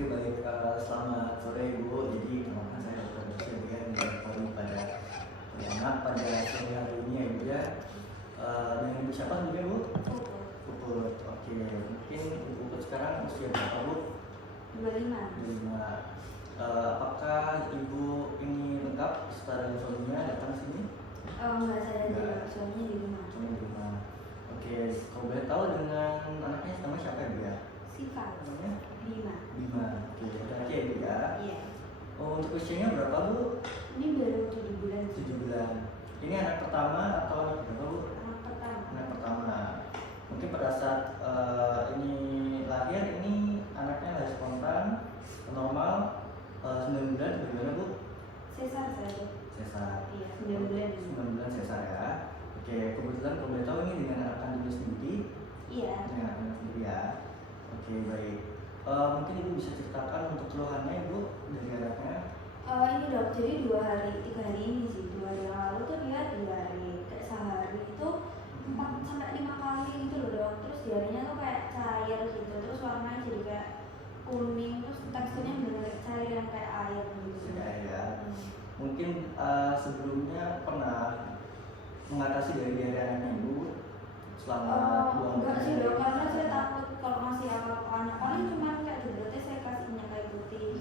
Oke baik, selamat sore Ibu. Jadi perkenalkan saya Dr. Hussein ya, mengetahui pada anak pada sore hari ini ya Ibu ya. Dengan Ibu siapa juga Bu? Puput. Oke, mungkin Ibu Puput sekarang usia berapa Bu? 25. 25. Apakah Ibu ini lengkap beserta dengan suaminya datang sini? Enggak, saya juga suaminya di rumah. Suami di rumah. Oke, kalau boleh tahu dengan anaknya namanya siapa ya Bu ya? Siva. Namanya? Bima. Bima. Oke, laki-laki ya Bu ya? Iya. Oh, untuk usianya berapa Bu? Ini baru 7 bulan. 7 bulan. Ini anak pertama atau anak berapa Bu? Anak pertama. Anak pertama. Mungkin pada saat ini lahir, ini anaknya lahir spontan, normal, 9 bulan, bagaimana Bu? Sesar saya. Sesar. Iya, 9 bulan. 9 bulan sesar ya. Oke, kebetulan kalau boleh tahu ini dengan anak kandungnya sendiri? Iya. Dengan anak kandung sendiri ya. Oke, baik. Mungkin Ibu bisa ceritakan untuk keluhannya Ibu dari anaknya? Ini dok, jadi 3 hari ini sih. 2 hari yang lalu tuh dia diare. Kayak sehari itu 4 sampai 5 kali gitu loh dok. Terus diarenya tuh kayak cair gitu. Terus warnanya jadi kayak kuning. Terus teksturnya bener cair yang kayak air gitu. Sudah ya. Mungkin sebelumnya pernah mengatasi dari anaknya Ibu selama 2 enggak sih dok, karena saya takut kalau masih apa-apa anak paling cuma kayak berarti saya kasih minyak kayu putih.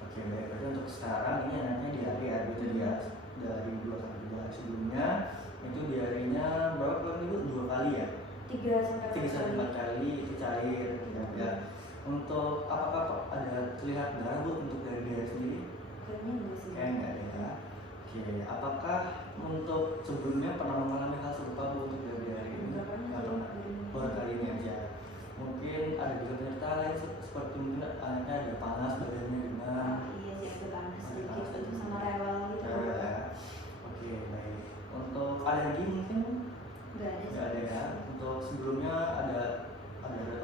Oke baik, berarti untuk sekarang ini anaknya diare ya gitu ya, dari 2 sampai 3 hari sebelumnya itu diarenya berapa kali Ibu? 2 kali ya? 3 sampai 4 kali itu cair ya. Untuk apakah ada terlihat darah Bu untuk dari diare sendiri? Kayaknya enggak sih. Kayak enggak ada ya. Oke, apakah untuk sebelumnya pernah mengalami hal serupa Bu untuk dari diare ini? Enggak pernah. Baru kali ini aja. Mungkin ada juga penyertaan lain seperti mungkin anaknya ada panas badannya demam. Iya sih, ada panas Ada sedikit panas gitu sama rewel gitu. Rewel ya. Oke baik. Untuk alergi mungkin Enggak ada nggak ada ya. Untuk sebelumnya ada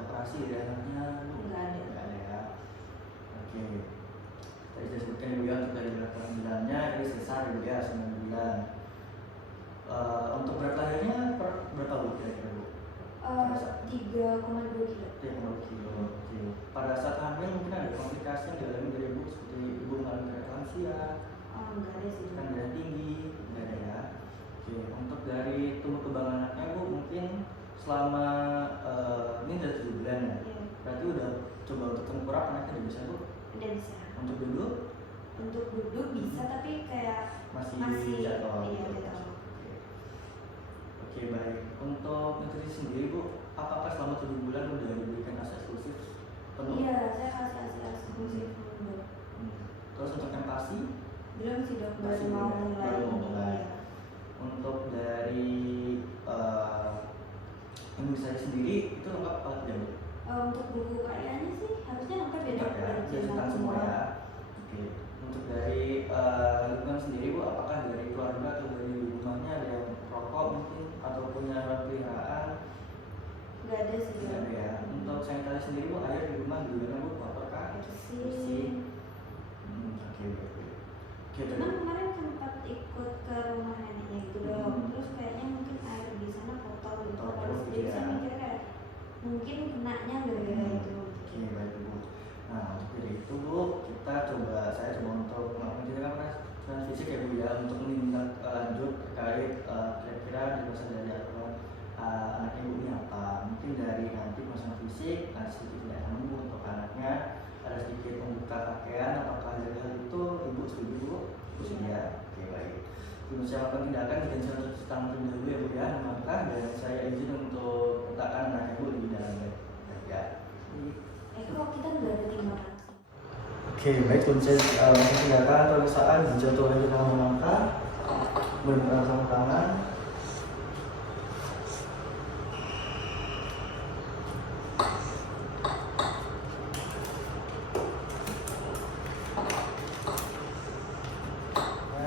operasi dari anaknya? Enggak ada. Nggak ada ya. Oke. Tadi saya sebutkan Ibu ya untuk dari berat kehamilannya ini sesar Ibu ya 9 bulan. Untuk berat lahirnya berapa Bu kira-kira Bu? 3,2 kilo. 3,2 kilo. Oke. Pada saat hamil mungkin ada komplikasi yang dialami dari Ibu seperti Ibu mengalami preeklamsia, Enggak ada sih. kan darah tinggi, nggak ada ya. Oke. Untuk dari tumbuh kembang anaknya Bu mungkin selama ini udah 7 bulan ya. Iya. Berarti udah coba untuk tengkurap anaknya udah bisa Bu? Udah bisa. Untuk duduk? Untuk duduk bisa tapi kayak Masih jatuh. Iya, jatuh. Oke baik. Untuk nutrisi sendiri Bu, apakah selama 7 bulan udah diberikan ASI eksklusif penuh? Iya, saya kasih eksklusif dulu. Terus untuk yang pasti? Belum sih dok, baru Masih mau belum, mulai baru mau ini. mulai. Iya. Untuk dari imunisasi sendiri itu lengkap apa tidak Bu? Untuk buku kayaknya sih harusnya lengkap ya dok. Lengkap ya, Dari dijelaskan semua ya. Oke. Untuk dari lingkungan sendiri Bu, apakah dari keluarga atau dari rumahnya ada yang rokok mungkin atau punya hewan peliharaan? Nggak ada sih Tidak dok. ada ya. Untuk sanitasi sendiri Bu, air di rumah gimana Bu? Apakah Bersih. Oke baik. Oke Cuman kemarin sempat ikut ke rumah neneknya gitu dok. Terus kayaknya mungkin air di sana kotor gitu. Kotor, Jadi iya. saya mikirnya kayak mungkin kenanya gara-gara itu. Oke baik Bu. Nah untuk dari itu Bu, saya coba untuk melakukan fisik ya Bu ya, untuk menindak lanjut terkait kira-kira diagnosa dari anak Ibu ini apa. Mungkin dari nanti pemasangan fisik, ada sedikit tidak nyaman Bu untuk anaknya, ada sedikit membuka pakaian, apakah dari hal itu Ibu setuju Bu? Setuju. Oke baik. Sebelum saya melakukan tindakan, izin saya untuk cuci tangan terlebih dahulu ya Bu ya, maka dan saya izin untuk letakkan anak Ibu di dalam bed ya. Kok kita nggak ada timbangan? Oke baik, sebelum saya langsung tindakan pemeriksaan dijatuhkan di tangan melangkah, berpegang tangan.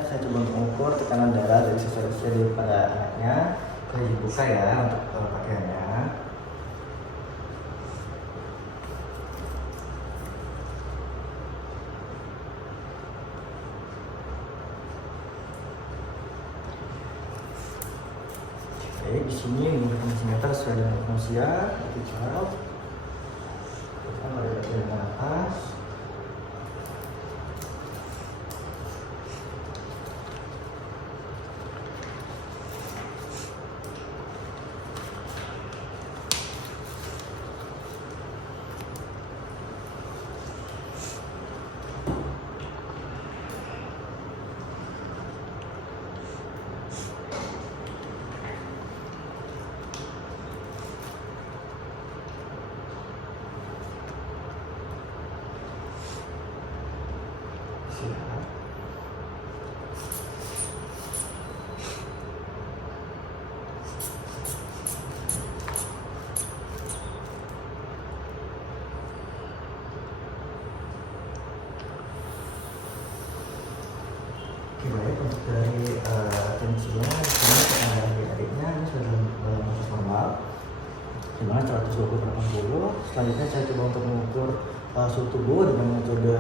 Saya coba untuk mengukur tekanan darah dari sesuai usia daripada anaknya. Saya dibuka ya untuk pakaiannya. Oke, di sini menggunakan meter sesuai dengan usia, itu child. Kita pada bagian atas. dimana 120/80. Selanjutnya saya coba untuk mengukur suhu tubuh dengan metode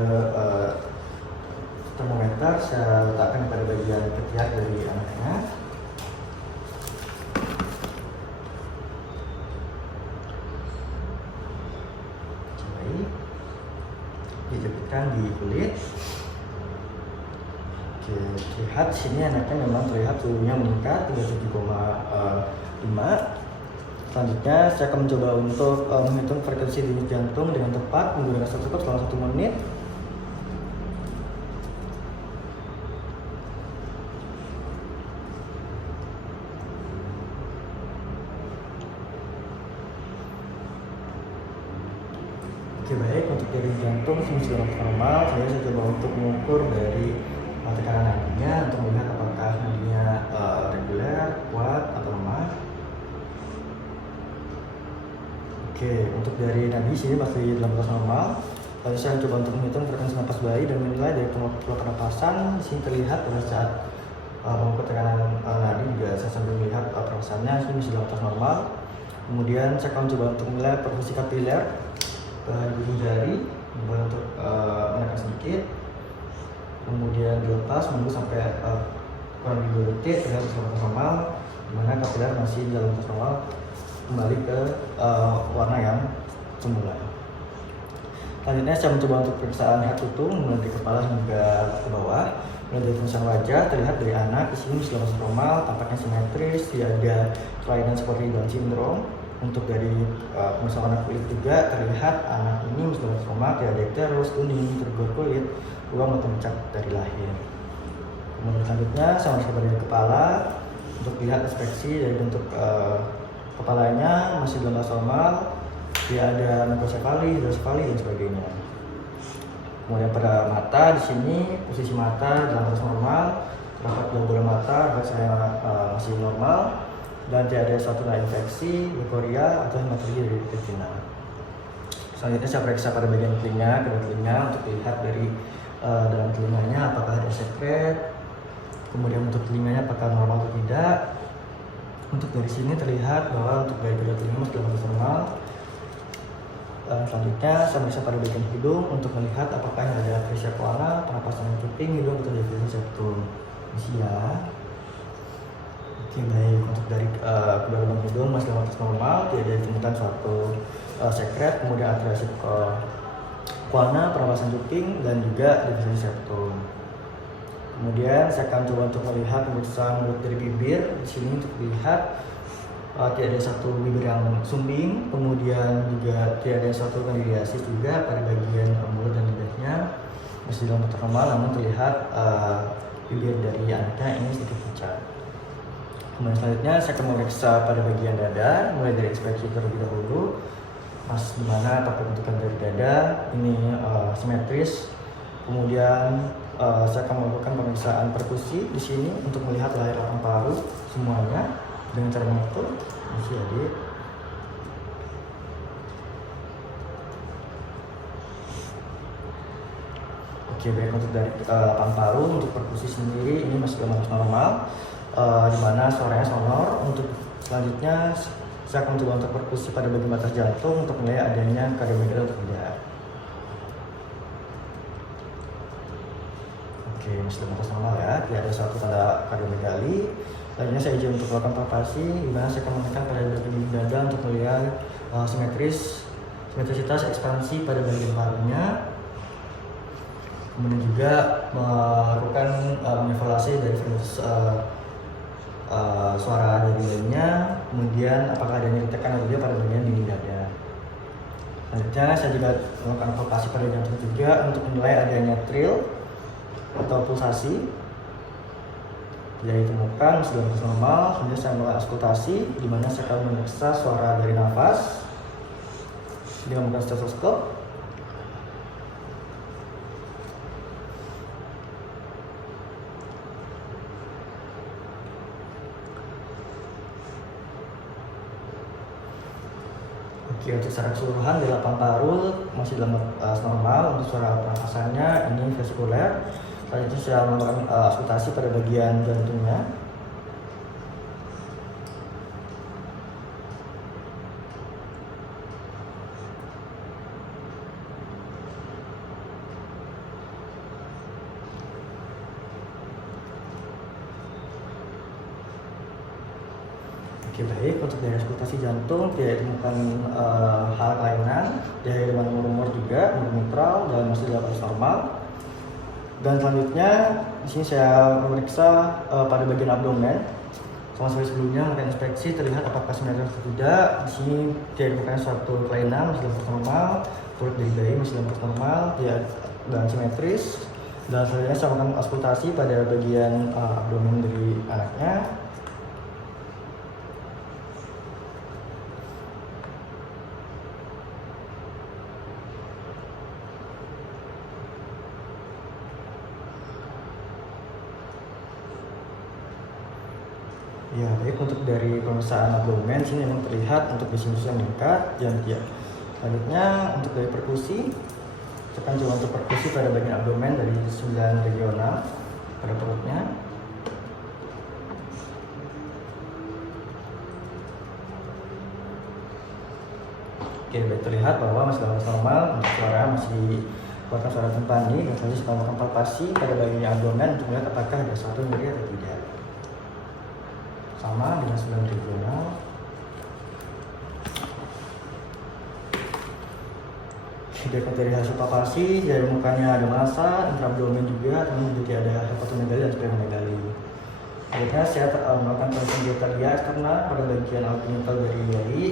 termometer. Saya letakkan pada bagian ketiak dari anaknya. Baik, dijepitkan di kulit. Oke, lihat sini anaknya memang terlihat suhunya meningkat 37,5. Selanjutnya saya akan mencoba untuk menghitung frekuensi denyut jantung dengan tepat menggunakan stetoskop selama 1 menit. Oke, baik, untuk dari jantung sudah normal. Saya coba untuk mengukur dari tekanan nadinya untuk melihat apakah nadinya reguler, kuat, atau lemah. Oke, untuk dari nadi sini masih dalam batas normal. Lalu saya coba untuk menghitung frekuensi napas bayi dan menilai dari pola pernapasan. Di sini terlihat pada saat mengukur tekanan nadi juga saya sambil melihat pernapasannya ini masih dalam batas normal. Kemudian saya akan coba untuk menilai perfusi kapiler ke ujung jari, coba untuk menekan sedikit. Kemudian dilepas menunggu sampai kurang lebih 2 detik terlihat dalam batas normal, di mana kapiler masih dalam batas normal, kembali ke warna yang semula. Selanjutnya saya mencoba untuk pemeriksaan head tutung mulai dari kepala hingga ke bawah. Mulai dari pemeriksaan wajah terlihat dari anak di sini sudah masuk normal, tampaknya simetris, tidak ada kelainan seperti Down syndrome. Untuk dari pemeriksaan warna kulit juga terlihat anak ini sudah masuk normal, tidak ada ekterus, kuning, tergor kulit, ruang atau bercak dari lahir. Kemudian selanjutnya saya masuk ke bagian kepala untuk lihat inspeksi dari bentuk kepalanya masih dalam batas normal, tidak ada mikrosefali, hidrosefali, dan sebagainya. Kemudian pada mata di sini posisi mata dalam batas normal, terdapat dua bola mata saya masih normal, dan tidak ada suatu infeksi, leukoria, atau hematologi dari retina. Selanjutnya saya periksa pada bagian telinga, kedua telinga untuk lihat dari dalam telinganya apakah ada sekret, kemudian untuk telinganya apakah normal atau tidak. Untuk dari sini terlihat bahwa untuk dari kedua telinga masih dalam batas normal. Selanjutnya saya periksa pada bagian hidung untuk melihat apakah ada atresia koala, pernapasan cuping hidung, atau diafragma septum. Usia. Oke, baik, untuk dari kedua lubang hidung masih dalam batas normal, tidak ada ditemukan suatu sekret, kemudian atresia koala, pernapasan cuping, dan juga diafragma septum. Kemudian saya akan coba untuk melihat pemeriksaan mulut dari bibir. Di sini untuk dilihat tidak ada satu bibir yang sumbing, kemudian juga tidak ada satu kandidasias juga pada bagian mulut dan lidahnya masih dalam batas normal, namun terlihat bibir dari anaknya ini sedikit pucat. Kemudian selanjutnya saya akan memeriksa pada bagian dada, mulai dari inspeksi terlebih dahulu, di mana apakah bentukan dari dada ini simetris. Kemudian saya akan melakukan pemeriksaan perkusi di sini untuk melihat lahir lapang paru semuanya dengan cara mengukur. Masih adik. Oke, baik, untuk dari lapang paru untuk perkusi sendiri ini masih dalam batas normal, di mana suaranya sonor. Untuk selanjutnya saya akan mencoba untuk perkusi pada bagian batas jantung untuk menilai adanya kardiomegaly atau tidak. Oke, masih dalam batas normal ya, tidak ada suatu tanda kardiomegaly. Selanjutnya saya izin untuk melakukan palpasi, di mana saya akan menekan pada bagian dada untuk melihat simetrisitas ekspansi pada bagian parunya. Kemudian juga melakukan mengevaluasi dari suara dari lainnya, kemudian apakah ada nyeri tekan atau tidak pada bagian dinding dada. Selanjutnya saya juga melakukan palpasi pada jantung juga untuk menilai adanya trill atau pulsasi. Tidak ditemukan, masih dalam batas normal. Kemudian saya melakukan auskultasi, di mana saya akan memeriksa suara dari nafas dengan menggunakan stetoskop. Oke, untuk secara keseluruhan di lapang paru masih dalam batas normal. Untuk suara pernapasannya ini vesikuler. Selanjutnya saya melakukan auskultasi pada bagian jantungnya. Oke, baik. Untuk dari auskultasi jantung tidak ditemukan hal kelainan, dari dengan umur juga, umur netral dan masih dalam kondisi normal. Dan selanjutnya di sini saya memeriksa pada bagian abdomen. Sama seperti sebelumnya melakukan inspeksi terlihat apakah simetris atau tidak. Di sini tidak ditemukan suatu kelainan, masih dalam kondisi normal. Turut dari bayi masih dalam kondisi normal, tidak dan simetris. Dan selanjutnya saya melakukan auskultasi pada bagian abdomen dari anaknya. Ya, baik. Untuk dari pemeriksaan abdomen sini memang terlihat untuk disinus yang meningkat dan ya. Selanjutnya untuk dari perkusi, kita akan coba untuk perkusi pada bagian abdomen dari 9 regional pada perutnya. Oke, baik, terlihat bahwa masih dalam normal, untuk suara masih keluarkan suara timpani. Dan selanjutnya kita melakukan palpasi pada bagian abdomen untuk melihat apakah ada suatu nyeri atau tidak. Sama dengan 9 regional. Baik, dari hasil palpasi dari mukanya ada massa, intraabdomen juga, kemudian juga ada hepatomegali dan splenomegali. Akhirnya saya melakukan pemeriksaan genitalia eksternal pada bagian genital dari bayi,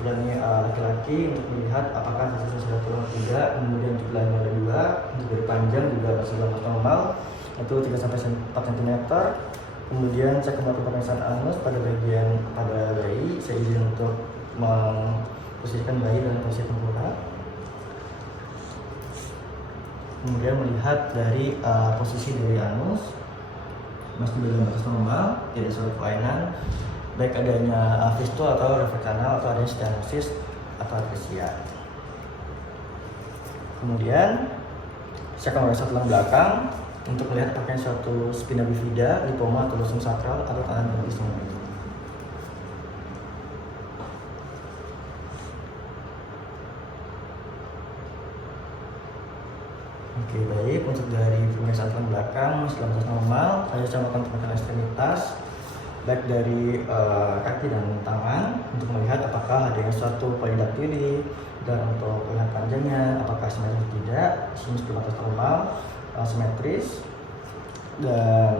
berani laki-laki untuk melihat apakah sisa sudah tulang atau tidak. Kemudian untuk lainnya ada 2, untuk dari panjang juga masih dalam normal, itu 3-4 cm. Kemudian saya melakukan pemeriksaan anus pada bagian pada bayi. Saya izin untuk memposisikan bayi dalam posisi tengkurap. Kemudian melihat dari posisi dari anus masih dalam batas normal, tidak ada suatu kelainan, baik adanya fistula atau refleks anal atau adanya stenosis atau atresia. Kemudian saya akan memeriksa tulang belakang untuk melihat apakah suatu spina bifida, lipoma atau losum sakral atau tangan dan semua itu. Oke, baik. Untuk dari pemeriksaan tulang belakang masih dalam normal. Saya melakukan pemeriksaan ekstremitas baik dari kaki dan tangan untuk melihat apakah adanya suatu polidaktili, dan untuk melihat panjangnya apakah simetris atau tidak. Sinus berbatas normal, simetris. Dan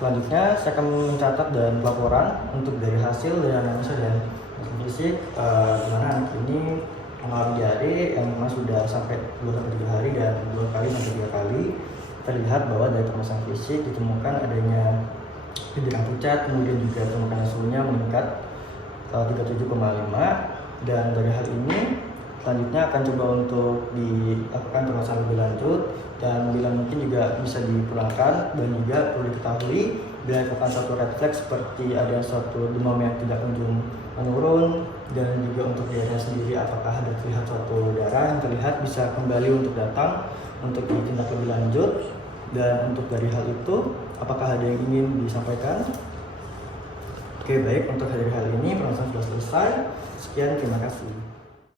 selanjutnya saya akan mencatat dan laporan untuk dari hasil dari analisa dan fisik di mana anak ini mengalami diare yang memang sudah sampai 2-3 hari dan 2 kali sampai 3 kali. Terlihat bahwa dari pemeriksaan fisik ditemukan adanya bibir yang pucat, kemudian juga ditemukan suhunya meningkat 37,5. Dan dari hal ini selanjutnya akan coba untuk dilakukan pemeriksaan lebih lanjut, dan bila mungkin juga bisa dipulangkan. Dan juga perlu diketahui bila ditemukan suatu red flag seperti ada suatu demam yang tidak kunjung menurun, dan juga untuk diare sendiri apakah ada terlihat suatu darah yang terlihat, bisa kembali untuk datang untuk ditindak lebih lanjut. Dan untuk dari hal itu apakah ada yang ingin disampaikan? Oke, baik. Untuk dari hal ini pemeriksaan sudah selesai. Sekian, terima kasih.